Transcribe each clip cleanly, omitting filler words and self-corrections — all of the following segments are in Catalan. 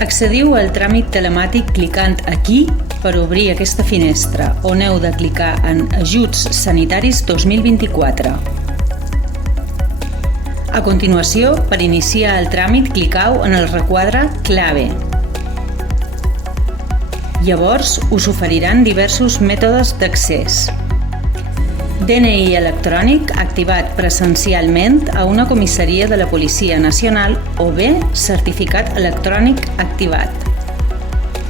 Accediu al tràmit telemàtic clicant aquí per obrir aquesta finestra, on heu de clicar en Ajuts Sanitaris 2024. A continuació, per iniciar el tràmit, clicau en el requadre Clave. Llavors, us oferiran diversos mètodes d'accés. DNI electrònic activat presencialment a una comissaria de la Policia Nacional o bé certificat electrònic activat.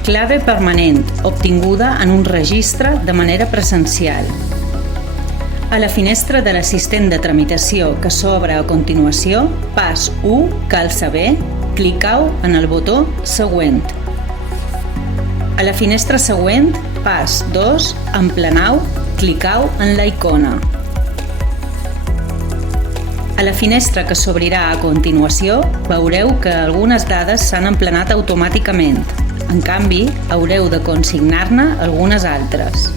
Clave permanent, obtinguda en un registre de manera presencial. A la finestra de l'assistent de tramitació que s'obre a continuació, pas 1, cal saber, clicau en el botó Següent. A la finestra següent, pas 2, emplenau, clicau en la icona. A la finestra que s'obrirà a continuació, veureu que algunes dades s'han emplenat automàticament. En canvi, haureu de consignar-ne algunes altres.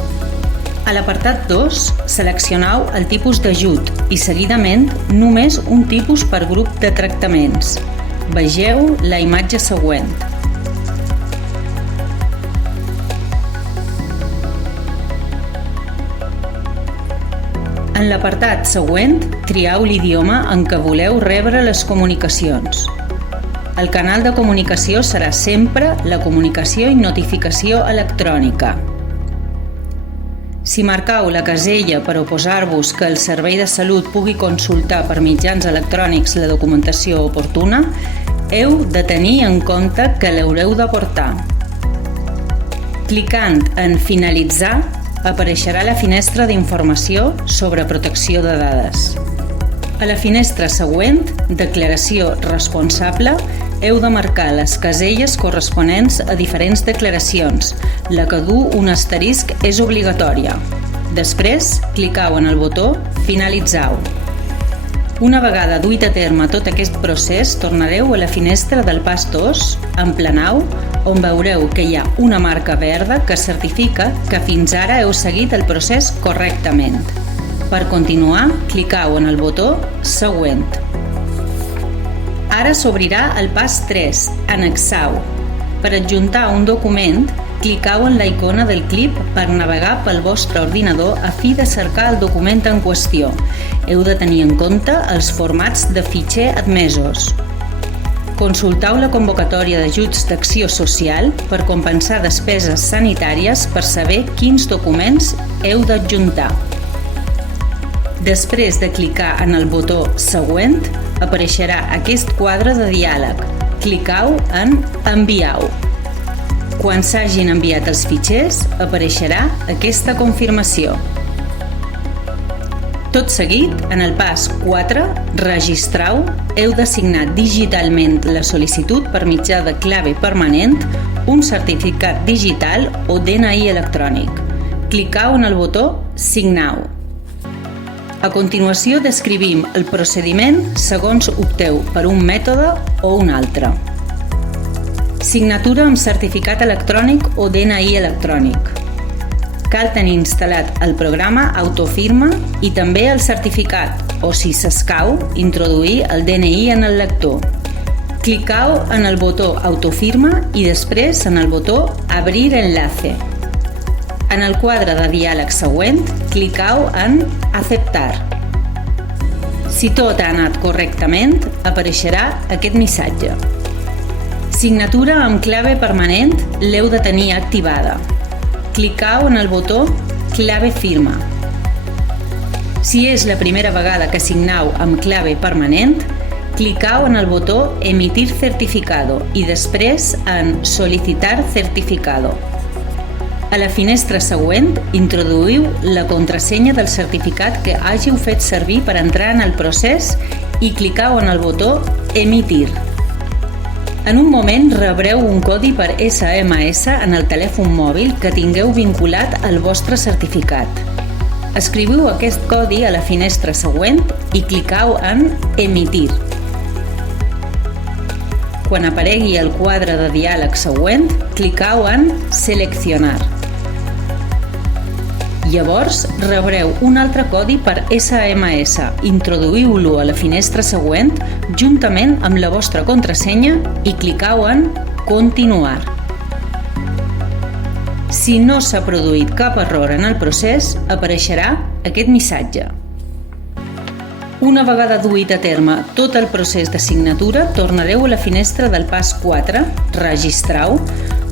A l'apartat 2, seleccionau el tipus d'ajut i, seguidament, només un tipus per grup de tractaments. Vegeu la imatge següent. En l'apartat següent, triau l'idioma en què voleu rebre les comunicacions. El canal de comunicació serà sempre la comunicació i notificació electrònica. Si marcau la casella per oposar-vos que el Servei de Salut pugui consultar per mitjans electrònics la documentació oportuna, heu de tenir en compte que l'haureu d'aportar. Clicant en Finalitzar, apareixerà la finestra d'informació sobre protecció de dades. A la finestra següent, Declaració responsable, heu de marcar les caselles corresponents a diferents declaracions. La que du un asterisc és obligatòria. Després, clicau en el botó Finalitzau. Una vegada duit a terme tot aquest procés, tornareu a la finestra del pas 2, emplenau, on veureu que hi ha una marca verda que certifica que fins ara heu seguit el procés correctament. Per continuar, clicau en el botó Següent. Ara s'obrirà el pas 3, Annexau. Per adjuntar un document, clicau en la icona del clip per navegar pel vostre ordinador a fi de cercar el document en qüestió. Heu de tenir en compte els formats de fitxer admesos. Consultau la convocatòria d'ajuts d'acció social per compensar despeses sanitàries per saber quins documents heu d'adjuntar. Després de clicar en el botó Següent, apareixerà aquest quadre de diàleg. Clicau en Enviau. Quan s'hagin enviat els fitxers, apareixerà aquesta confirmació. Tot seguit, en el pas 4, Registrau, heu de signar digitalment la sol·licitud per mitjà de clave permanent, un certificat digital o DNI electrònic. Clicau en el botó Signau. A continuació, descrivim el procediment segons opteu per un mètode o un altre. Signatura amb certificat electrònic o DNI electrònic. Cal tenir instal·lat el programa Autofirma i també el certificat, o si s'escau, introduir el DNI en el lector. Clicau en el botó Autofirma i després en el botó Abrir enlace. En el quadre de diàleg següent, clicau en Aceptar. Si tot ha anat correctament, apareixerà aquest missatge. Signatura amb clave permanent l'heu de tenir activada. Clicau en el botó Clave firma. Si és la primera vegada que signau amb clave permanent, clicau en el botó Emitir certificado i després en Solicitar certificado. A la finestra següent, introduïu la contrasenya del certificat que hàgiu fet servir per entrar en el procés i clicau en el botó Emitir. En un moment rebreu un codi per SMS en el telèfon mòbil que tingueu vinculat al vostre certificat. Escriviu aquest codi a la finestra següent i clicau en Emitir. Quan aparegui el quadre de diàleg següent, clicau en Seleccionar. Llavors, rebreu un altre codi per SMS. Introduïu-lo a la finestra següent juntament amb la vostra contrasenya i clicau en Continuar. Si no s'ha produït cap error en el procés, apareixerà aquest missatge. Una vegada duit a terme tot el procés de signatura, tornareu a la finestra del pas 4, Registrau,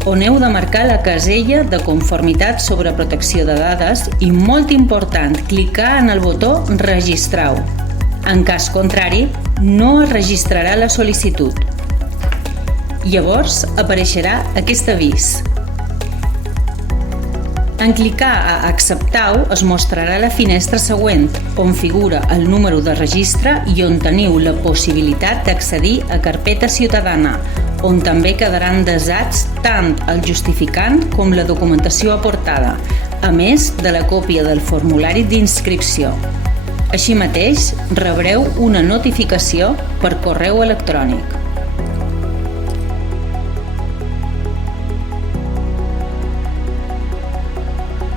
on heu de marcar la casella de conformitat sobre protecció de dades i, molt important, clicar en el botó Registrau. En cas contrari, no es registrarà la sol·licitud. Llavors apareixerà aquest avís. En clicar a Acceptau es mostrarà la finestra següent, on figura el número de registre i on teniu la possibilitat d'accedir a Carpeta Ciutadana, on també quedaran desats tant el justificant com la documentació aportada, a més de la còpia del formulari d'inscripció. Així mateix, rebreu una notificació per correu electrònic.